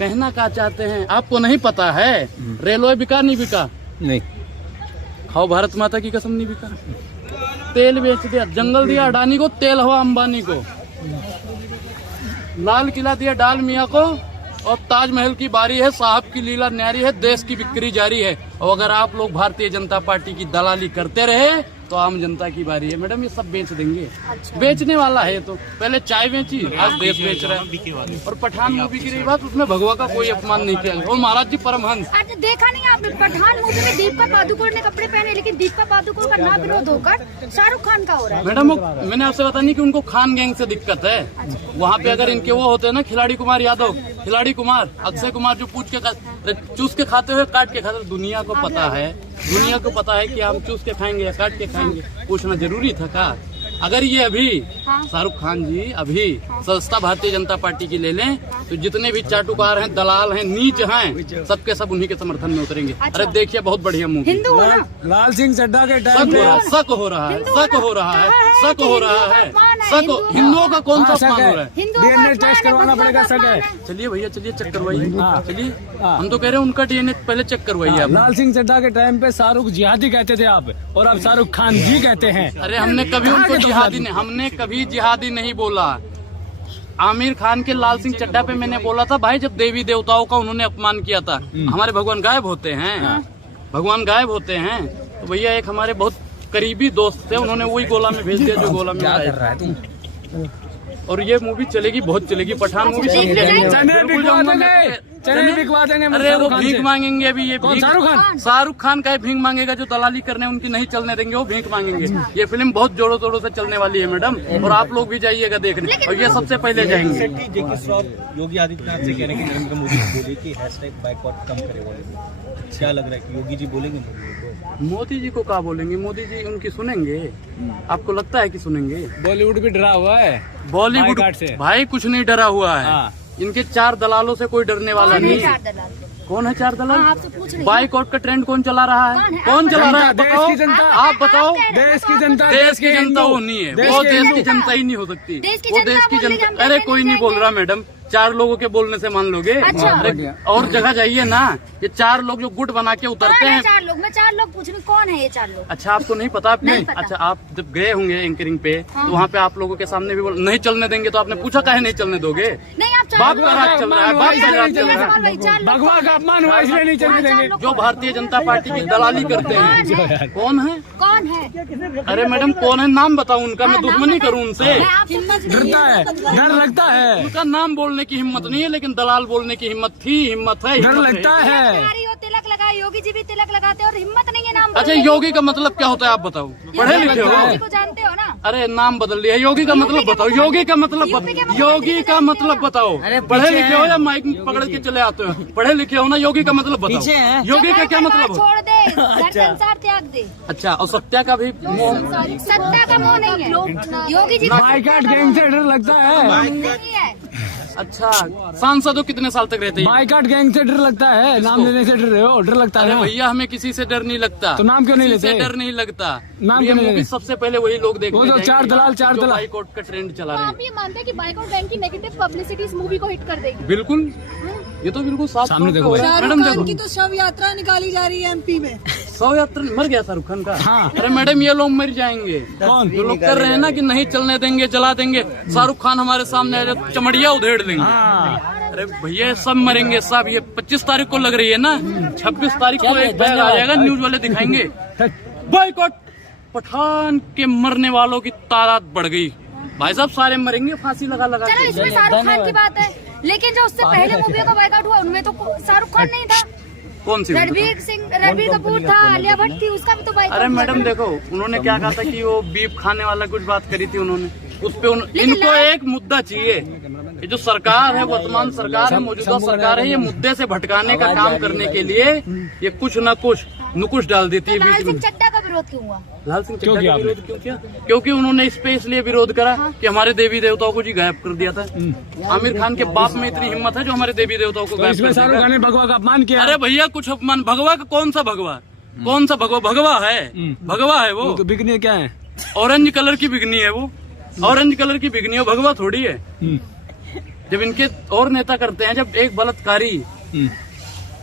कहना क्या चाहते हैं आपको नहीं पता है? रेलवे बिका नहीं बिका? नहीं। खाओ भारत माता की कसम, नहीं बिका। तेल बेच दिया, जंगल दिया अडानी को, तेल हवा अंबानी को, लाल किला दिया डाल मियाँ को, और ताजमहल की बारी है, साहब की लीला न्यारी है, देश की बिक्री जारी है। और अगर आप लोग भारतीय जनता पार्टी की दलाली करते रहे तो आम जनता की बारी है। मैडम ये सब बेच देंगे। अच्छा। बेचने वाला है तो पहले चाय बेची, आज देश बेच रहा है। और पठान मूवी की रही बात, उसमें भगवा का कोई अपमान नहीं किया। और महाराज जी परमहंस, देखा नहीं आपने पठान मूवी में दीपिका पादुकोण ने कपड़े पहने, लेकिन दीपिका पादुकोण का ना विरोध होकर शाहरुख खान का हो रहा है। मैडम मैंने आपसे बता नहीं कि उनको खान गैंग से दिक्कत है। वहाँ पे अगर इनके वो होते हैं ना, खिलाड़ी कुमार यादव, खिलाड़ी कुमार, अक्षय कुमार, जो पूछ के चूस के खाते हुए काट के खाते, दुनिया को पता है, दुनिया को पता है कि हम चूस के खाएंगे या काट के खाएंगे। पूछना जरूरी था का? अगर ये अभी शाहरुख खान जी अभी सदस्यता भारतीय जनता पार्टी की ले लें तो जितने भी चाटुकार हैं, दलाल हैं, नीच हैं, सबके सब उन्हीं के समर्थन में उतरेंगे। अरे देखिए बहुत बढ़िया मूवी। लाल सिंह चड्ढा के टाइम शक हो रहा है, शक हो रहा है, शक हो रहा है, शक। हिंदुओं का कौन सा अपमान हो रहा है? डीएनए टेस्ट करवाना पड़ेगा, शक है। चलिए भैया, चलिए चेक करवाइए। चलिए हम तो कह रहे हैं उनका डीएनए पहले चेक करवाइए। लाल सिंह चड्ढा के टाइम पे शाहरुख जिहादी कहते थे आप, और अब शाहरुख खान जी कहते हैं। अरे हमने कभी उनको जिहादी नहीं, हमने कभी जिहादी नहीं बोला। आमिर खान के लाल सिंह चड्ढा पे मैंने बोला था भाई, जब देवी देवताओं का उन्होंने अपमान किया था, हमारे भगवान गायब होते हैं, भगवान गायब होते हैं। तो भैया एक हमारे बहुत करीबी दोस्त थे, उन्होंने वही गोला में भेज दिया जो गोला में कर रहा है तुम। और ये मूवी चलेगी, बहुत चलेगी। पठान मूवी चने बिकवा देंगे। अरे वो भीख मांगेंगे अभी। ये शाहरुख खान का भीख मांगेगा, जो दलाली करने उनकी नहीं चलने देंगे, वो भीख मांगेंगे। ये फिल्म बहुत जोरों तोड़ों से चलने वाली है मैडम, और आप लोग भी जाइएगा देखने, और ये सबसे पहले जाएंगे। योगी आदित्यनाथ से कह रहे हैं कि नरेंद्र मोदी बोले कि हैशटैग बाइकआउट कम करे बोले। क्या लग रहा है कि योगी जी बोलेंगे? मोदी जी को क्या बोलेंगे? मोदी जी उनकी सुनेंगे? आपको लगता है कि सुनेंगे? बॉलीवुड भी डरा हुआ है बॉलीवुड से। भाई कुछ नहीं डरा हुआ है। इनके 4 दलालों से कोई डरने वाला नहीं। कौन है 4 दलाल? बाइकआउट का ट्रेंड कौन चला रहा है? कौन चला रहा है? बताओ, आप बताओ। देश की जनता, देश की जनता वो नहीं है, वो देश की जनता ही नहीं हो सकती। वो देश की जनता। अरे कोई नहीं बोल रहा मैडम, 4 लोगों के बोलने से मान लोगे? अरे और जगह जाइए ना, ये 4 लोग जो गुट बना के उतरते हैं। 4 लोग, मैं 4 लोग पूछ रही हूँ, कौन है ये 4 लोग? अच्छा आपको नहीं पता? अच्छा आप जब गए होंगे एंकरिंग पे, तो वहाँ पे आप लोगों के सामने भी नहीं चलने देंगे, तो आपने पूछा काहे नहीं चलने दोगे? नहीं, आप बाप का राज चल रहा है, बाप का राज चल रहा है। भगवान का अपमान हुआ इसलिए नहीं चलने देंगे। जो भारतीय जनता पार्टी की दलाली करते हैं, कौन है? कौन है? अरे मैडम कौन है? नाम बताओ उनका, मैं दुश्मनी करूँ उनसे। डरता है, डर लगता है। उनका नाम बोलने की हिम्मत नहीं है, लेकिन दलाल बोलने की हिम्मत थी, हिम्मत है, डर लगता है। तिलक लगाए, योगी जी भी तिलक लगाते हैं, और हिम्मत नहीं है नाम। अच्छा योगी का मतलब क्या होता है आप बताओ? पढ़े लिखे हो? योगी को जानते हो ना? अरे नाम बदल लिया। योगी का मतलब बताओ, योगी का मतलब योगी का मतलब बताओ। पढ़े लिखे हो या माइक पकड़ के चले आते हो? पढ़े लिखे हो ना? योगी का मतलब बताओ। योगी का क्या मतलब? छोड़ दे, संसार त्याग दे। अच्छा, और सत्या का भी सत्ता का मोह नहीं है। योगी जी बाइकआउट गैंग से डर लगता है। नहीं है। अच्छा, सांसदों कितने साल तक रहते हैं? बाइकआउट गैंग से डर लगता है। नाम लेने से डर लगता है। भैया हमें किसी से डर नहीं लगता। तो नाम क्यों नहीं लेते? डर नहीं लगता। नाम क्यों नहीं लेते? सबसे पहले वही लोग देखते हैं। 4 दलाल बाइकआउट का ट्रेंड चला रहे हैं। आप ये मानते हैं कि बाइकआउट गैंग की नेगेटिव पब्लिसिटी इस मूवी को हिट कर देगी? बिल्कुल, ये तो बिल्कुल साफ सामने देखो। मैडम देखो, की तो शव यात्रा निकाली जा रही है एमपी में। 100 यात्रा मर गया शाहरुख खान का। हाँ। अरे मैडम ये लोग मर जाएंगे। कौन? जो लोग कर रहे हैं ना कि नहीं चलने देंगे, जला देंगे, शाहरुख खान हमारे सामने चमड़िया उधेड़ देंगे। अरे भैया सब मरेंगे सब। ये 25 तारीख को लग रही है ना, 26 तारीख को एक बैग आ जाएगा, न्यूज वाले दिखाएंगे बॉयकॉट। पठान के मरने वालों की तादाद बढ़ गई भाई साहब, सारे मरेंगे फांसी लगा। चलो इसमें शाहरुख खान की बात है, लेकिन जो उससे पहले मूवी का बाइकआउट हुआ उनमें तो शाहरुख खान नहीं था। कौन सी? रणबीर कपूर था, आलिया भट्ट थी, उसका भी तो बाइकआउट। अरे मैडम देखो, उन्होंने क्या कहा था कि वो बीफ खाने वाला कुछ बात करी थी उन्होंने, उस पे इनको एक मुद्दा चाहिए। ये जो सरकार है, वर्तमान सरकार है, मौजूदा सरकार है, ये मुद्दे से भटकाने का काम करने के लिए ये कुछ न कुछ नुकुश डाल देती है बीच में। लाल सिंह चड्ढा का विरोध क्यों हुआ? लाल सिंह चड्ढा का विरोध क्यों किया? क्योंकि उन्होंने इस पे इसलिए विरोध करा कि हमारे देवी देवताओं को जी गायब कर दिया था। आमिर खान के बाप में इतनी हिम्मत है जो हमारे देवी देवताओं को गायब कर शाहरुख खान ने भगवा का अपमान किया। अरे भैया कुछ अपमान, भगवा का कौन सा भगवा? कौन सा भगवा? भगवा है, भगवा है वो। बिकनी क्या है? ऑरेंज कलर की बिकनी है वो, ऑरेंज कलर की बिकनी है, भगवा थोड़ी है। जब इनके और नेता करते हैं, जब एक बलात्कारी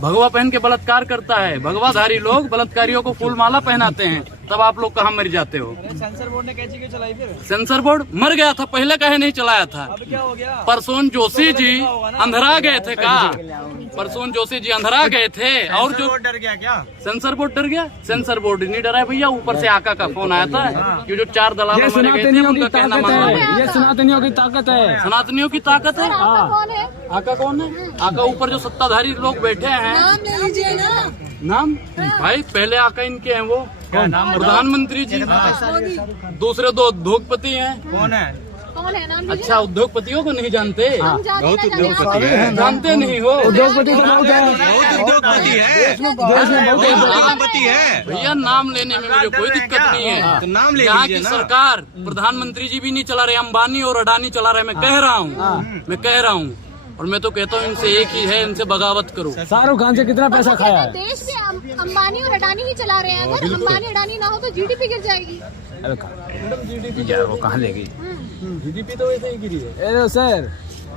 भगवा पहन के बलात्कार करता है, भगवाधारी लोग बलात्कारियों को फूल माला पहनाते हैं, तब आप लोग कहाँ मर जाते हो? सेंसर बोर्ड ने कैची क्यों चलाई फिर? सेंसर बोर्ड मर गया था, पहले कहे नहीं चलाया था। अब क्या हो गया? परसोन जोशी जी अंधरा गए थे का? परसोन जोशी जी अंधरा गए थे, और जो डर गया क्या? सेंसर बोर्ड डर गया? सेंसर बोर्ड नहीं डरा है भैया, ऊपर से आका का फोन आया था कि जो 4 दलाल ये मारे गए थे सनातनियों की उनका कहना ताकत मानना है, पड़ेगा। ये सनातनियों की ताकत है। सनातनियों की ताकत है। कौन है? आका कौन है? आका ऊपर जो सत्ताधारी लोग बैठे हैं, नाम ले लीजिए ना। नाम भाई पहले आका इनके हैं, वो प्रधानमंत्री जी, दूसरे 2 उद्योगपति हैं। कौन है? कौन है? नाम लीजिए। अच्छा, उद्योगपति को नहीं जानते? हम जानते ना जाने। जानते नहीं हो? उद्योगपति तो बहुत है, उद्योगपति है, देश में बहुत है। उद्योगपति है। भैया नाम लेने में मुझे कोई दिक्कत नहीं है। तो नाम ले यहाँ लीजिए की ना। सरकार, प्रधानमंत्री जी भी नहीं चला रहे, अंबानी और अडानी चला रहे। मैं कह रहा हूँ, और मैं तो कहता हूँ इनसे एक ही है, इनसे बगावत करो। शाहरुख खान से कितना पैसा खाया है? देश में अंबानी और अडानी ही चला रहे हैं। अगर अंबानी अडानी ना हो तो जीडीपी गिर जाएगी। अरे यार वो कहाँ ले गई? जीडीपी तो वैसे ही गिरी है। अरे सर,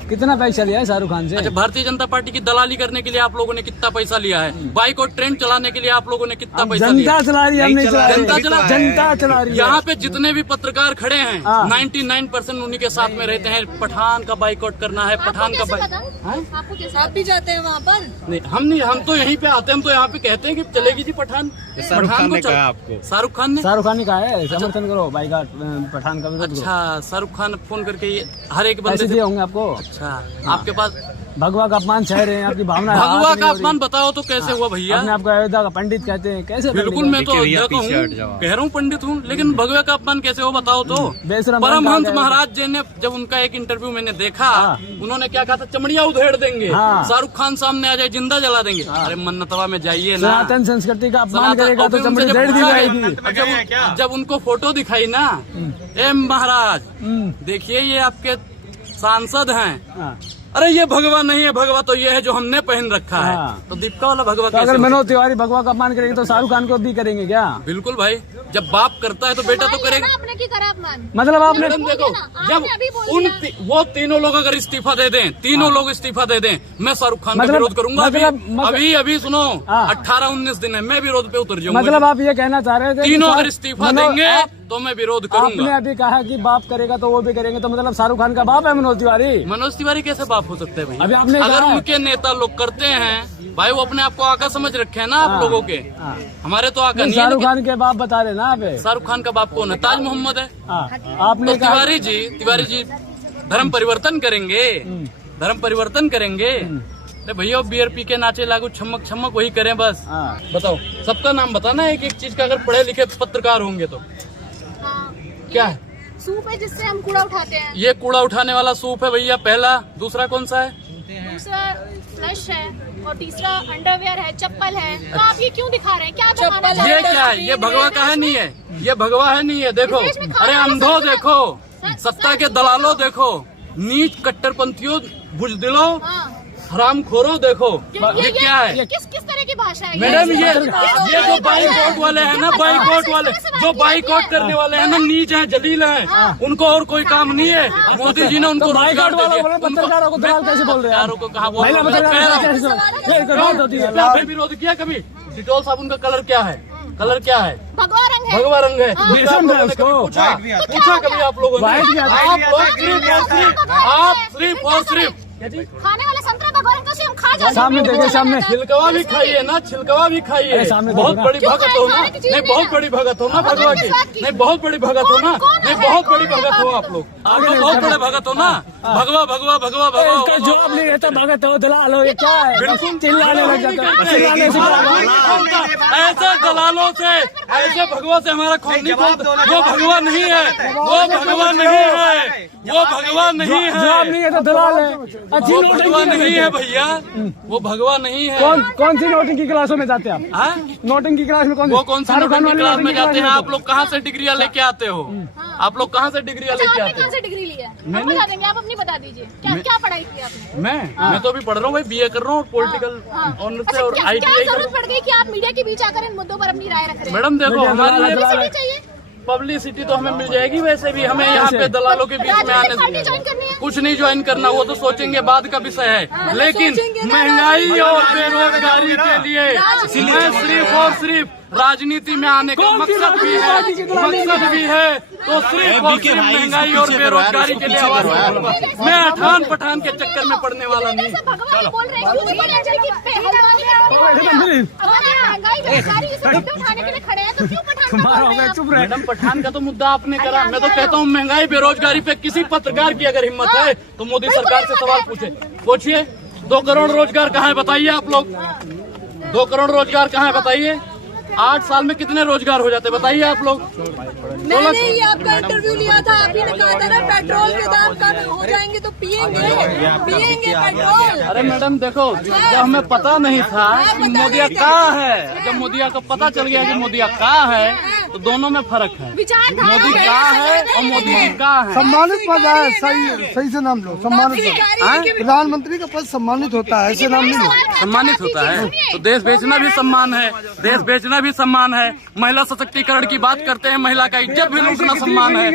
कितना पैसा लिया है शाहरुख खान से? अच्छा, भारतीय जनता पार्टी की दलाली करने के लिए आप लोगों ने कितना पैसा लिया है? बाइक और ट्रेन चलाने के लिए आप लोगों ने कितना पैसा लिया? जनता चला रही है, हम नहीं चला रहे। जनता चला रही है। यहाँ पे जितने भी पत्रकार खड़े हैं, हाँ। 99% उन्हीं के साथ में रहते हैं। पठान का बाइकआउट करना है, पठान का बाइक। आपको कैसे? आप भी जाते हैं वहाँ पर? नहीं, हम नहीं, हम तो यहीं पे आते हैं। हम तो यहाँ पे कहते हैं कि चलेगी जी पठान। शाहरुख खान ने को कहा आपको? शाहरुख खान ने? शाहरुख खान ने कहा है समर्थन करो, बाइकआउट पठान का विरोध करो। अच्छा, शाहरुख खान फोन करके ये हर एक बंदे पैसे से। दिए होंगे आपको? अच्छा, आपके पास भगवा का अपमान छह रहे हैं, आपकी भावना है। भगवा का अपमान बताओ तो कैसे हुआ भैया? अपने आपको अयोध्या का पंडित कहते हैं, कैसे? बिल्कुल, मैं तो अयोध्या का हूँ, कह रहा हूँ पंडित हूँ, लेकिन भगवे का अपमान कैसे हो बताओ तो? बेशरम परमहंस बंदा है। महाराज जी ने, जब उनका एक इंटरव्यू मैंने देखा, हाँ। उन्होंने क्या कहा था? चमड़िया उधेड़ देंगे, हाँ। शाहरुख खान सामने आ जाए जिंदा जला देंगे। अरे मन्नतवा में जाइए ना। सनातन संस्कृति का अपमान सनातन- करेगा और तो फिर उनसे चमड़ी जब उधेड़ दी पूछा जाएगी। गया, जब उनको फोटो दिखाई ना, ए महाराज देखिए ये आपके सांसद हैं। हाँ। अरे ये भगवा नहीं है, भगवा तो ये है जो हमने पहन रखा है। हाँ। तो दीपिका वाला भगवा तो कैसे अगर हो? मनोज तिवारी भगवा का अपमान करेंगे तो शाहरुख खान को भी करेंगे क्या? बिल्कुल भाई, जब बाप करता है तो बेटा तो करेगा। आपने की करा अपमान। मतलब आपने मैडम देखो, आपने जब अभी बोल दिया। वो तीनों लोग अगर इस्तीफा दे दें, तीनों लोग इस्तीफा दे दें, मैं शाहरुख खान का मतलब- विरोध करूंगा। मतलब- अभी सुनो, हाँ। 18-19 दिन है, मैं विरोध पे उतर जाऊंगा। मतलब आप ये कहना चाह रहे थे कि तीनों अगर शाहरुख- इस्तीफा मनोज- देंगे आप- तो मैं विरोध आपने करूंगा। अभी कहा कि बाप करेगा तो वो भी करेंगे, तो मतलब शाहरुख खान का बाप है मनोज तिवारी? मनोज तिवारी कैसे बाप हो सकते हैं भाई? अभी आपने अगर कहा- उनके नेता लोग करते हैं भाई, वो अपने आप को आका समझ रखे हैं ना आप हाँ। लोगों के। हाँ। हमारे तो आका नहीं, नहीं है। शाहरुख लेकिन खान के बाप बता रहे ना आप? शाहरुख खान का बाप कौन है? ताज मोहम्मद है। हाँ। तो आपने कहा तिवारी जी धर्म परिवर्तन करेंगे, धर्म परिवर्तन करेंगे। अरे भैया बीआरपी के नाचे लागू छमक छमक वही करें बस। हाँ। बताओ, सबका नाम बताना है एक चीज का, अगर पढ़े लिखे पत्रकार होंगे तो। हाँ। क्या है? सूप है जिससे हम कूड़ा उठाते हैं। ये कूड़ा उठाने वाला सूप है भैया, पहला। दूसरा कौन सा है? दूसरा फ्लश है और तीसरा अंडरवेयर है, चप्पल है। तो आप ये क्यों दिखा रहे हैं? क्या दिखाना चाह रहे ये हैं? क्या है? ये भगवा का है नहीं है, ये भगवा है नहीं है। देखो, अरे अंधो देखो, सत्ता के दलालों देखो, नीच कट्टरपंथियों, बुजदिलों, हाँ। हरामखोरों देखो, ये क्या है? किस तरह की भाषा है? मैडम ये जो बाइकआउट वाले हैं ना, बाइकआउट वाले, जो बाइकआउट करने वाले हैं ना, नीच हैं, जलील हैं, उनको और कोई काम नहीं है। मोदी जी ने उनको तो रोजगार बाइकआउट दे वाला दिया। बोले, पत्रकारों को दलाल कैसे बोल रहे हैं? पत्रकारों को कहा बोल महिला रहे हैं? पत्रकार कह रहा कैसे हूं। बोल- ये एक बात होती है। आपने विरोध किया कभी? डिटॉल साबुन का कलर क्या है? कलर क्या है? भगवा रंग है। भगवा रंग है। बेसन आप लोगों है ने कभी उसको। पूछा तो पूछा कभी आप लोगों ने? व्हाइट भी आता है। आप लोग सिर्फ और सिर्फ खाने वाले संतरा भगवा रंग का हम खा जाते हैं। सामने देखिए, सामने। छिलकवा भी खाइए ना, छिलकवा भी खाइए। अरे सामने बहुत देखो ना। बड़ी क्यों भगत हो ना, खाने की चीज़ नहीं नहीं बहुत है। बड़ी भगत हो ना भगवा की, नहीं बहुत बड़ी भगत हो ना, कौन नहीं है? बहुत बड़ी कौन है भगत हो बात? आप लोग। आप लोग बहुत बड़े भगत हो ना। भगवा भगवा भगवा इसका भगवा जवाब नहीं रहता, भगत हो दलाल हो, ये क्या है? बिल्कुल चिल्लाने लग जाता है। चिल्लाने से क्या होगा? ऐसे दलालों से, ऐसे भगवा से हमारा खून नहीं खोलता। वो भगवा नहीं है, वो भगवा नहीं है, वो भगवा नहीं जवाब है, नहीं है तो दलाल है। अच्छी वो नोटिंग भगवा की नहीं है है। भैया, वो भगवा नहीं है। कौन सी नोटिंग की क्लासों में जाते हैं आप? हाँ? नोटिंग की क्लास में वो कौन सी शाहरुख खान नोटिंग वाली क्लास नोटिंग में की जाते हैं? क्लास आप लोग कहाँ से डिग्रियां लेके आते हो? आप लोग कहाँ से डिग्रियां अच्छा, लेके आपने आते कहाँ हो? से डिग्री ली है? हम बता देंगे, आप अपनी बता दीजिए। क्या पढ़ाई की आपने? मैं तो अभी पढ़ रहा हूँ भाई, बीए कर रहा हूँ, पॉलिटिकल ऑनर्स से, अच्छा, और क्या ITI कर जरूरत पड़ गई कि आप मीडिया के बीच आकर इन मुद्दों पर अपनी राय रख रहे हैं? मैडम देखो, मीडिया हमारे दलाल लिए है। नहीं चाहिए। पब्लिसिटी तो हमें मिल जाएगी, वैसे भी हमें यहाँ पे दलालों के बीच में आने से कुछ नहीं ज्वाइन करना, वो तो सोचेंगे बाद का विषय है। लेकिन महंगाई और बेरोजगारी के लिए मैं सिर्फ और सिर्फ राजनीति में आने का मकसद भी है तो सिर्फ और सिर्फ महंगाई और बेरोजगारी के लिए आवाज उठाऊंगा। मैं अठान पठान के चक्कर में पड़ने वाला नहीं। मैडम, पठान का तो मुद्दा आपने करा, मैं तो कहता हूँ महंगाई बेरोजगारी पे किसी पत्रकार की अगर हिम्मत है तो मोदी सरकार से सवाल पूछिए 2 करोड़ रोजगार कहाँ है बताइए आप लोग, 2 करोड़ रोजगार कहाँ है बताइए। 8 साल में कितने रोजगार हो जाते बताइए आप लोग। मैंने ये आपका इंटरव्यू लिया था, आप ही ने कहा था ना पेट्रोल के दाम कम हो जाएंगे तो पिएंगे पेट्रोल। अरे मैडम देखो, जब हमें पता नहीं था कि मोदिया कहाँ है, जब मोदिया को पता चल गया कि मोदिया कहाँ है तो दोनों में फर्क है। मोदी कहाँ है और मोदी जी कहाँ है। सम्मानित पद है, सही से नाम लो। सम्मानित पद, प्रधानमंत्री का पद सम्मानित होता है, ऐसे नाम नहीं लो। सम्मानित होता है तो देश बेचना भी सम्मान है, देश बेचना भी सम्मान है। महिला सशक्तिकरण की बात करते हैं, महिला का इज्जत भी लूटना सम्मान है,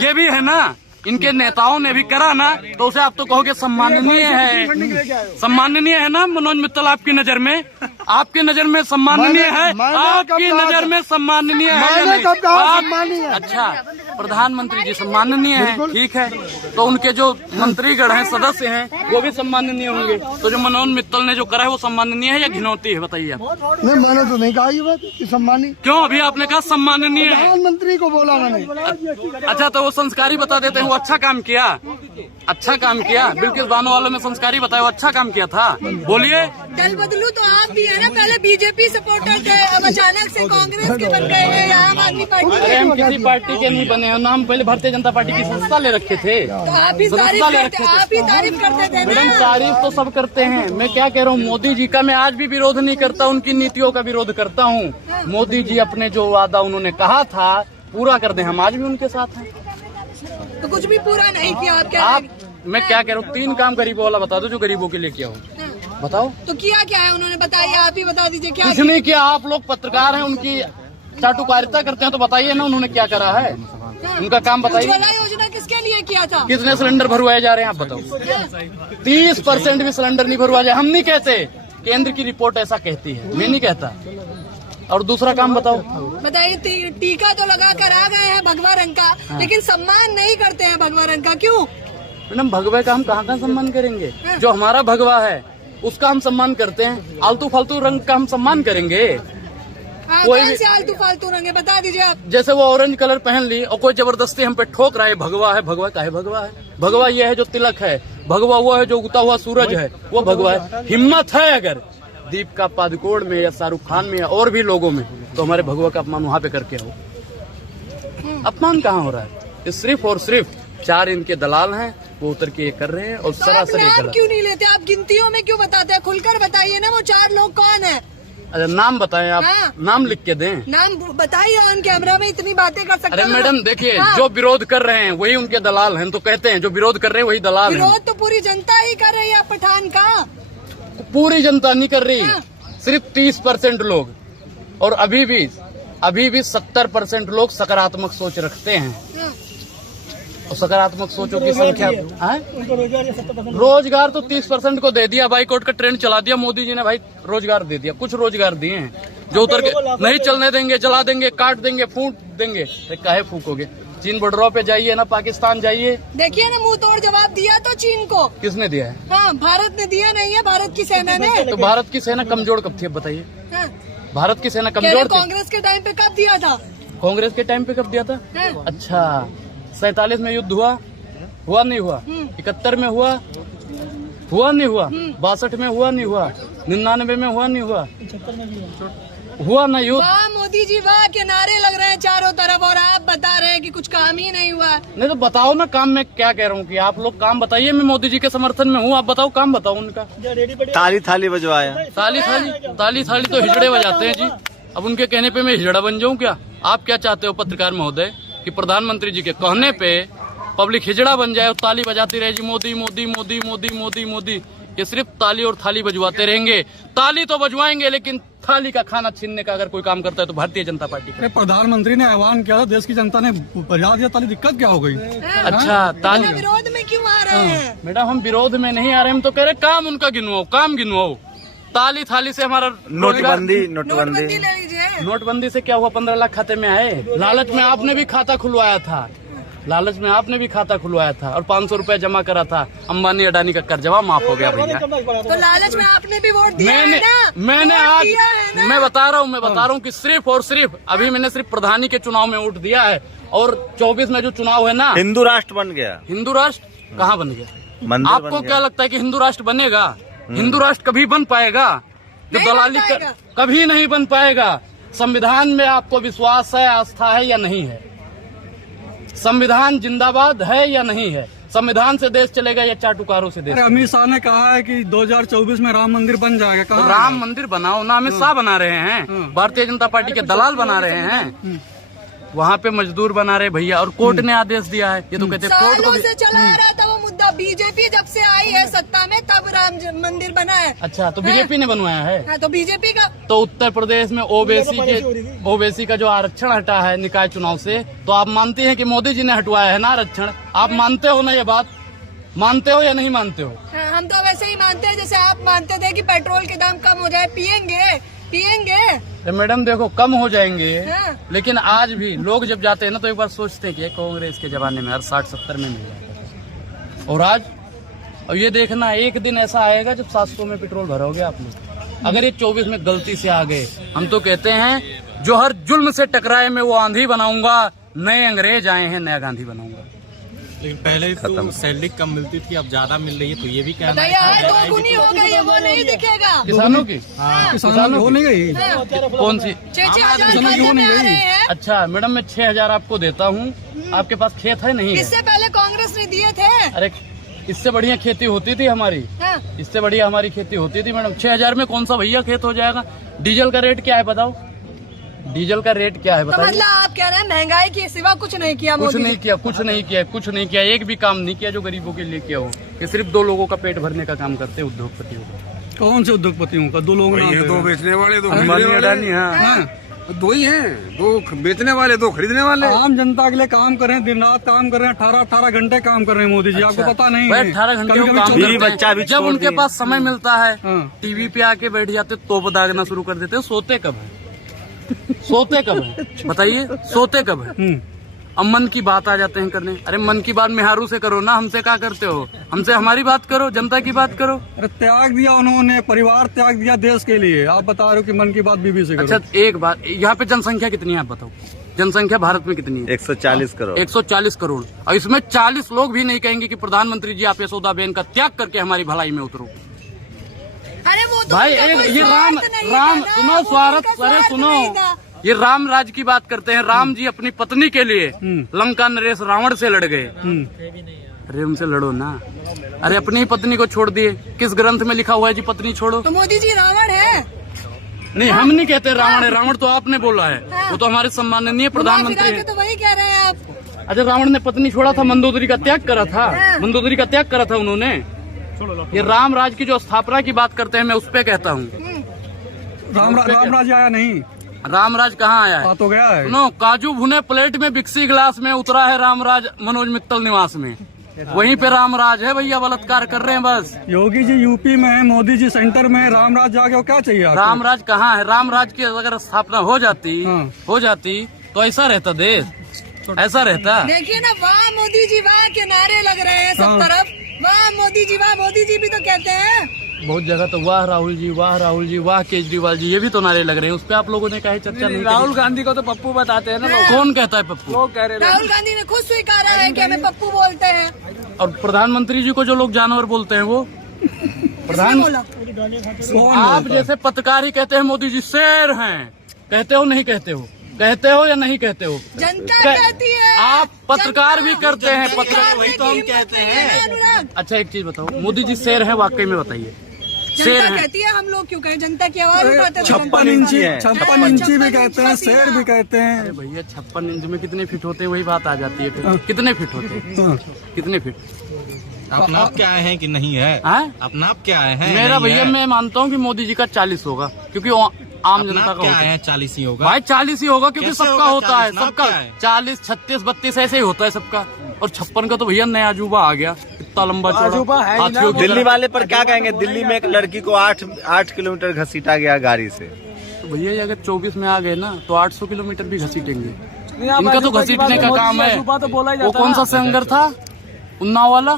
ये भी है ना। इनके नेताओं ने भी करा ना तो उसे आप तो कहोगे सम्माननीय है, सम्माननीय है ना मनोज मित्तल। आपकी नजर में, आपकी नजर में सम्माननीय है, आपकी नजर में सम्माननीय है। अच्छा, प्रधानमंत्री जी सम्माननीय है, ठीक है, तो उनके जो मंत्रीगण हैं, सदस्य हैं, वो भी सम्माननीय होंगे। तो जो मनोज मित्तल ने जो करा है वो सम्माननीय है या घिनौती है बताइए आप। नहीं, मैंने तो नहीं कहा ये बात कि सम्मानित। क्यों? अभी आपने कहा सम्माननीय है। प्रधानमंत्री को बोला मैंने। अच्छा, तो वो संस्कारी बता देते हैं वो अच्छा काम किया, अच्छा काम किया। बिल्किस बानो वालों ने संस्कारी बताया वो अच्छा काम किया था। बोलिए। दल बदलू तो आप भी है ना, पहले बीजेपी सपोर्टर थे, अब अचानक से कांग्रेस के बन गए हैं, आम आदमी पार्टी। अरे हम किसी पार्टी के नहीं बने हैं, नाम पहले भारतीय जनता पार्टी की संस्था ले रखे थे, तो आप ही तारीफ करते थे मैडम। ना। तारीफ तो सब करते हैं, मैं क्या कह रहा हूँ, मोदी जी का मैं आज भी विरोध नहीं करता, उनकी नीतियों का विरोध करता हूँ। मोदी जी अपने जो वादा उन्होंने कहा था पूरा कर दें, हम आज भी उनके साथ हैं। तो कुछ भी पूरा नहीं किया आप मैं क्या कह रहा हूँ, 3 काम गरीबों वाला बता दो जो गरीबों के लिए किया हो, बताओ। तो किया क्या है उन्होंने, बताइए, आप ही बता दीजिए क्या कुछ नहीं किया। आप लोग पत्रकार हैं, उनकी चाटुकारिता करते हैं तो बताइए ना उन्होंने क्या करा है, उनका काम बताइए। उज्ज्वला योजना किसके लिए किया था? कितने सिलेंडर भरवाए जा रहे हैं आप बताओ। 30% भी सिलेंडर नहीं भरवाए, हम नहीं कहते, केंद्र की रिपोर्ट ऐसा कहती है, मैं नहीं कहता। और दूसरा काम बताओ। बताइए, टीका तो लगा कर आ गए हैं भगवा रंग का, लेकिन सम्मान नहीं करते हैं भगवा रंग का, क्यों? मैडम, भगवा का हम कहाँ सम्मान करेंगे? जो हमारा भगवा है उसका हम सम्मान करते हैं, आलतू फालतू रंग का हम सम्मान करेंगे? कौन से आलतू फालतू रंग है बता दीजिए आप। जैसे वो ऑरेंज कलर पहन ली और कोई जबरदस्ती हम पे ठोक रहा है, भगवा है। भगवा का है, भगवा है, भगवा ये है जो तिलक है, भगवा वो है जो उगता हुआ सूरज है, वो भगवा है। हिम्मत है अगर दीपिका पादुकोण में या शाहरुख खान में या और भी लोगों में, तो हमारे भगवा का अपमान वहाँ पे करके आओ। अपमान कहाँ हो रहा है? ये सिर्फ और सिर्फ 4 इनके दलाल हैं, वो उतर के ये कर रहे हैं और तो सरासर आप नाम क्यों नहीं लेते? आप गिनतियों में क्यों बताते हैं? खुलकर बताइए ना, वो 4 लोग कौन है? अच्छा, नाम बताएं आप। हाँ। नाम लिख के दें, नाम बताइए, ऑन कैमरा में इतनी बातें कर सकते अरे हैं। मैडम देखिए, हाँ। जो विरोध कर रहे हैं वही उनके दलाल हैं, तो कहते हैं जो विरोध कर रहे हैं वही दलाल हैं। विरोध तो पूरी जनता ही कर रही है पठान का। पूरी जनता नहीं कर रही, हाँ। सिर्फ 30% लोग, और अभी भी 70% लोग सकारात्मक सोच रखते हैं। हाँ। और सकारात्मक सोचों की संख्या है। रोजगार तो 30% को दे दिया, बाइकआउट का ट्रेंड चला दिया मोदी जी ने, भाई रोजगार दे दिया। कुछ रोजगार दिए हैं जो उतर के नहीं चलने देंगे, जला देंगे, काट देंगे, फूंक देंगे। काहे फूकोगे? चीन बॉर्डरों पे जाइए ना, पाकिस्तान जाइए, देखिए ना, मुंह तोड़ जवाब दिया तो चीन को। किसने दिया है? हाँ, भारत ने दिया नहीं है, भारत की सेना ने। तो भारत की सेना कमजोर कब थी बताइए? हाँ। भारत की सेना कह रहे कमजोर थी। कांग्रेस के टाइम पे कब दिया था? कांग्रेस के टाइम पे कब दिया था? हाँ। अच्छा, 47 में युद्ध हुआ नहीं हुआ? 71 में हुआ नहीं हुआ? 62 में हुआ नहीं हुआ? 99 में हुआ नहीं हुआ? ना युद्ध। वाह मोदी जी वाह, के नारे लग रहे हैं चारों तरफ, और आप बता रहे हैं कि कुछ काम ही नहीं हुआ। नहीं तो बताओ ना काम। मैं क्या कह रहा हूँ कि आप लोग काम बताइए, मैं मोदी जी के समर्थन में हूँ, आप बताओ काम बताओ उनका। ताली थाली बजवाया। ताली तो हिजड़े बजाते हैं जी। अब उनके कहने पे मैं हिजड़ा बन जाऊँ क्या? आप क्या चाहते हो पत्रकार महोदय कि प्रधानमंत्री जी के कहने पे पब्लिक हिजड़ा बन जाए और ताली बजाती रहे जी, मोदी मोदी मोदी मोदी मोदी मोदी? ये सिर्फ ताली और थाली बजवाते रहेंगे। ताली तो बजवाएंगे लेकिन थाली का खाना छीनने का अगर कोई काम करता है तो भारतीय जनता पार्टी का। अरे प्रधानमंत्री ने आह्वान किया था, देश की जनता ने बजा दिया, ताली दिक्कत क्या हो गई? अच्छा ताली, विरोध में क्यों आ रहे हैं? मैडम हम विरोध में नहीं आ रहे, हम तो कह रहे काम उनका गिनवाओ, काम गिनवाओ। ताली थाली से हमारा नोटबंदी नोटबंदी ले लीजिए। नोटबंदी से क्या हुआ? 15 लाख खाते में आए। लालच में आपने भी खाता खुलवाया था, लालच में आपने भी खाता खुलवाया था और 500 रुपया जमा करा था। अंबानी अडानी का कर्जवा माफ हो गया भैया। तो लालच में आपने भी वोट दिया है ना? मैंने वोट आज दिया है ना? मैं बता रहा हूँ कि सिर्फ और सिर्फ अभी मैंने सिर्फ प्रधानी के चुनाव में वोट दिया है और 24 में जो चुनाव है ना, हिंदू राष्ट्र बन गया। हिंदू राष्ट्र कहाँ बन गया? मंदिर आपको बन गया। क्या लगता है कि हिंदू राष्ट्र बनेगा? हिंदू राष्ट्र कभी बन पाएगा? जो नहीं बन दलाली पाएगा। कभी नहीं बन पाएगा। संविधान में आपको विश्वास है, आस्था है या नहीं है? संविधान जिंदाबाद है या नहीं है? संविधान से देश चलेगा या चाटुकारों से देश? अरे अमित शाह ने कहा है कि 2024 में राम मंदिर बन जाएगा। तो कहाँ राम मंदिर बनाओ ना, अमित शाह बना रहे हैं, भारतीय जनता पार्टी के दलाल बना रहे हैं। वहाँ पे मजदूर बना रहे भैया, और कोर्ट ने आदेश दिया है। ये तो कहते हैं कोर्ट को सालों से चला आ रहा था वो मुद्दा। बीजेपी जब से आई है सत्ता में तब राम मंदिर बना है। अच्छा, तो बीजेपी ने बनवाया है? हाँ, तो बीजेपी का। तो उत्तर प्रदेश में ओबीसी का जो आरक्षण हटा है निकाय चुनाव से, तो आप मानते हैं कि मोदी जी ने हटवाया है ना आरक्षण? आप मानते हो ना? ये बात मानते हो या नहीं मानते हो? हाँ, हम तो वैसे ही मानते हैं जैसे आप मानते थे कि पेट्रोल के दाम कम हो जाए, पियेंगे। तो मैडम देखो कम हो जाएंगे, हाँ। लेकिन आज भी लोग जब जाते हैं ना तो एक बार सोचते हैं कि कांग्रेस के जमाने में हर 60-70 में मिल जाता था, और आज और ये देखना एक दिन ऐसा आएगा जब 700 में पेट्रोल भरोगे आप लोग। अगर ये 24 में गलती से आ गए, हम तो कहते हैं जो हर जुल्म से टकराए मैं वो आंधी बनाऊंगा, नए अंग्रेज आए हैं नया गांधी बनाऊंगा। लेकिन पहले तो सैलरी कम मिलती थी, अब ज्यादा मिल रही है, तो ये भी कहना बताइए, आज दोगुनी हो गई है, वो नहीं दिखेगा। किसानों की किसानों हो नहीं गई? कौन सी? 6,000 खाते में आ रहे हैं। अच्छा मैडम, मैं 6,000 आपको देता हूँ, आपके पास खेत है नहीं है? इससे पहले कांग्रेस ने दिए थे। अरे इससे बढ़िया खेती होती थी हमारी, हाँ। इससे बढ़िया हमारी खेती होती थी मैडम। 6,000 में कौन सा भैया खेत हो जाएगा? डीजल का रेट क्या है बताओ? डीजल का रेट क्या है तो बताइए? मतलब आप कह रहे हैं महंगाई के सिवा कुछ नहीं किया कुछ मोदी नहीं किया, कुछ नहीं किया, कुछ नहीं किया, एक भी काम नहीं किया जो गरीबों के लिए किया हो। ये सिर्फ 2 लोगों का पेट भरने का काम करते हैं उद्योगपतियों का। कौन से उद्योगपतियों का? 2 लोग दो बेचने वाले, दो अंबानी खरीदने अडानी, वाले। हाँ। 2 ही हैं, 2 बेचने वाले, 2 खरीदने वाले। आम जनता के लिए काम कर रहे हैं, दिन रात काम कर रहे हैं, 18 घंटे काम कर रहे हैं मोदी जी। आपको पता नहीं है? 18 घंटे वो कभी-कभी काम बीवी करते बच्चा भी हैं। जब छोड़ उनके दिए। पास समय मिलता है हाँ। टीवी पे आके बैठ जाते, तोप दागना शुरू कर देते। सोते कब है? सोते कब है बताइए? सोते कब है? अब मन की बात आ जाते हैं करने। अरे मन की बात मेहारू से करो ना, हमसे क्या करते हो? हमसे हमारी बात करो, जनता की बात करो। अरे त्याग दिया उन्होंने, परिवार त्याग दिया देश के लिए। आप बता रहे हो कि मन की बात बीबी से करो। अच्छा एक बात, यहाँ पे जनसंख्या कितनी है आप बताओ? जनसंख्या भारत में कितनी है? 140 करोड़। 140 करोड़। और इसमें 40 लोग भी नहीं कहेंगे कि प्रधानमंत्री जी आप यशोदाबेन का त्याग करके हमारी भलाई में उतरो। अरे वो तो भाई उनका कोई ये राम स्वार्थ नहीं राम था ना, सुनो, वो स्वार्थ, उनका अरे स्वार्थ सुनो, नहीं था। ये राम राज की बात करते हैं। राम जी अपनी पत्नी के लिए लंका नरेश रावण से लड़ गए। अरे उनसे लड़ो ना। अरे अपनी ही पत्नी को छोड़ दिए। किस ग्रंथ में लिखा हुआ है जी पत्नी छोड़ो? तो मोदी जी रावण है? नहीं, हम नहीं कहते रावण है। रावण तो आपने बोला है, वो तो हमारे सम्माननीय प्रधानमंत्री है। तो वही कह रहे हैं आप। अच्छा, रावण ने पत्नी छोड़ा था, मंदोदरी का त्याग करा था, मंदोदरी का त्याग करा था उन्होंने। ये राम राज की जो स्थापना की बात करते हैं, मैं उस पे कहता हूँ। राम राज आया नहीं? रामराज कहाँ आया है? बात हो गया है। सुनो, काजू भुने प्लेट में बिक्सी गिलास में उतरा है रामराज मनोज मित्तल निवास में। वहीं पे रामराज है भैया, बलात्कार कर रहे हैं बस। योगी जी यूपी में है, मोदी जी सेंटर में है, रामराज जाके क्या चाहिए आपको? रामराज कहाँ है? रामराज की अगर स्थापना हो जाती तो ऐसा रहता देश, ऐसा रहता। देखिए ना, वाह मोदी जी वाह के नारे लग रहे हैं सब तरफ। वाह मोदी जी वाह, मोदी जी भी तो कहते हैं बहुत जगह तो वाह राहुल जी, वाह राहुल जी, वाह केजरीवाल जी, ये भी तो नारे लग रहे हैं। उस पे आप लोगों ने कहा चर्चा नहीं? राहुल गांधी को तो पप्पू बताते हैं ना लोग। कौन कहता है पप्पू? लोग कह रहे हैं। राहुल गांधी ने खुद स्वीकारा है कि हमें पप्पू बोलते हैं। और प्रधानमंत्री जी को जो लोग जानवर बोलते हैं वो प्रधान। आप जैसे पत्रकार ही कहते हैं मोदी जी शेर हैं, कहते हो नहीं कहते हो? कहते हो या नहीं कहते हो? जनता कहती है। आप पत्रकार भी करते हैं, पत्रकार वही तो हम कहते हैं। अच्छा एक चीज बताओ, मोदी जी शेर हैं वाकई में? बताइए। शेर जनता हैं? कहती है, हम लोग क्यों कहें? जनता की आवाज उठाते हैं। 56 इंची भी कहते हैं, शेर भी कहते हैं। अरे भैया 56 इंच में कितने फिट होते हैं, वही बात आ जाती है फिर। कितने फिट होते हैं? कितने फिट? अपना आप क्या आए हैं कि नहीं है? हाँ? अपना आप क्या आए हैं? मेरा भैया मैं मानता हूँ कि मोदी जी का 40 होगा, क्योंकि आम जनता का क्या होता है। है 40 ही होगा भाई 40 ही होगा क्योंकि कैसे सबका होगा होता है, 40? नाम सबका क्या है? 40, 36, 32 ऐसे ही होता है सबका। और 56 का तो भैया नया अजूबा आ गया, इतना लंबा अजूबा है ही चौड़ा ना, हाथियों की दिल्ली तरह। वाले पर क्या कहेंगे? दिल्ली में एक लड़की को 8 किलोमीटर घसीटा गया गाड़ी से। तो भैया ये अगर 24 में आ गए ना तो 800 किलोमीटर भी घसीटेंगे। नहीं, आप इनका तो अजूबा की घसीटने बात का मोदी काम है। अजूबा तो बोला ही वो जाता कौन ना। सा सिंगर था उन्नाव वाला?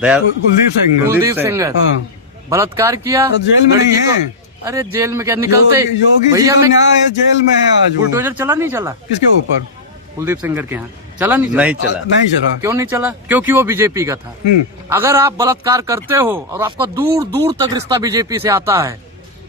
दया कुलदीप सिंह कुलदीप सिंगर। हाँ। बलात्कार किया, तो जेल में नहीं लड़की को- है। अरे जेल में क्या निकलते योगी जी भैया का मैं न्याय जेल में है आज वो। बुलडोजर चला नहीं चला किसके ऊपर? कुलदीप सिंगर के यहाँ चला नहीं चला? नहीं चला। नहीं चला। क्यों नहीं चला? क्योंकि वो बीजेपी का था। अगर आप बलात्कार करते हो और आपका दूर दूर तक रिश्ता बीजेपी से आता है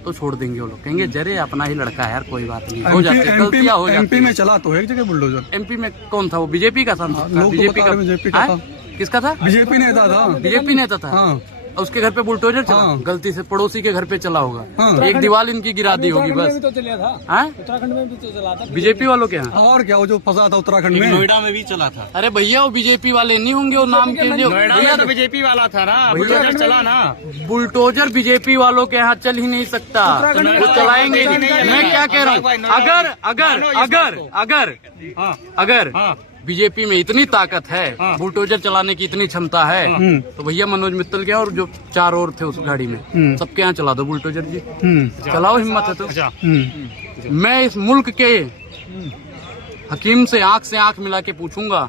तो छोड़ देंगे वो लोग, कहेंगे जरे अपना ही लड़का है यार, कोई बात नहीं, हो जाती है गलतियां, हो जाती एमपी में है। चला तो है एक जगह बुलडोजर। एमपी में कौन था वो? बीजेपी का सांसद था? लोग तो बीजेपी बता रहे बीजेपी का हैं? था। किसका था? बीजेपी नेता था। बीजेपी नेता था। हाँ। और उसके घर पे बुलडोजर चला, हाँ। गलती से पड़ोसी के घर पे चला होगा, हाँ। एक दीवार इनकी गिरा दी होगी उत्तराखंड में भी बस। तो चला था, हैं? उत्तराखंड में भी तो चला था। बीजेपी वालों के यहाँ? और क्या वो जो फंसा था उत्तराखंड में। नोएडा में भी चला था। अरे भैया वो बीजेपी वाले नहीं होंगे, वो नाम के लिए भैया तो बीजेपी वाला था ना, बुलडोजर चला ना। बुलडोजर बीजेपी वालों के यहाँ चल ही नहीं सकता, वो चलाएंगे ही नहीं। मैं क्या कह रहा हूँ, अगर अगर अगर अगर अगर बीजेपी में इतनी ताकत है, बुलडोजर चलाने की इतनी क्षमता है, तो भैया मनोज मित्तल के और जो 4 और थे उस गाड़ी में, सबके यहाँ चला दो बुलडोजर जी। चलाओ, हिम्मत है तो। मैं इस मुल्क के हकीम से आंख मिला के पूछूंगा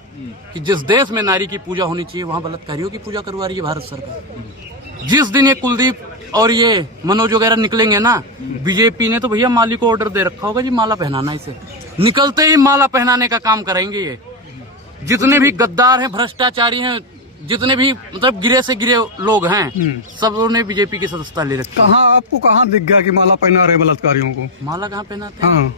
कि जिस देश में नारी की पूजा होनी चाहिए वहाँ बलात्कारियों की पूजा करवा रही है भारत सरकार। जिस दिन ये कुलदीप और ये मनोज वगैरह निकलेंगे ना, बीजेपी ने तो भैया माली को ऑर्डर दे रखा होगा जी माला पहनाना, इसे निकलते ही माला पहनाने का काम करेंगे ये। जितने भी गद्दार हैं, भ्रष्टाचारी हैं, जितने भी मतलब गिरे से गिरे लोग हैं, सब लोगों ने बीजेपी की सदस्यता ले रखी है। कहाँ आपको कहाँ दिख गया कि माला पहना रहे बलात्कारियों को? माला कहाँ पहनाते हैं? हाँ।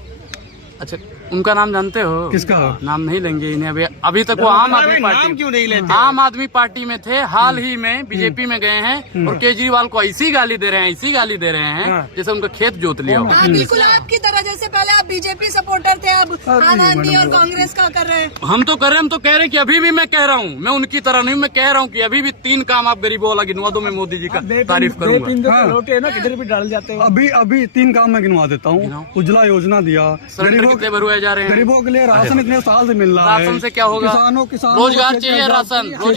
अच्छा, उनका नाम जानते हो? किसका? नाम नहीं लेंगे इन्हें अभी तक वो आम आदमी पार्टी, क्यों नहीं लेते? आम आदमी पार्टी में थे, हाल ही में बीजेपी में गए हैं और केजरीवाल को ऐसी गाली दे रहे हैं जैसे उनका खेत जोत लिया हो। हाँ बिल्कुल आपकी तरह, जैसे पहले आप बीजेपी सपोर्टर थे, अब आम आदमी और कांग्रेस का कर रहे हैं। हम तो कर रहे हैं, हम तो कह रहे हैं कि अभी भी मैं कह रहा हूँ, मैं उनकी तरह नहीं, मैं कह रहा हूँ कि अभी भी 3 काम आप गरीबों वाला गिनवा दो, मैं मोदी जी का तारीफ करूंगा। हाँ। रोटे ना किधर भी डाल जाते हो। अभी 3 काम मैं गिनवा देता हूँ। उज्ज्वला योजना दिया, सिलेंडर कितने भरवाए जा रहे हैं? गरीबों के लिए राशन इतने साल से मिल रहा है। राशन से क्या होगा? किसानों रोजगार चाहिए, राशन रोजगार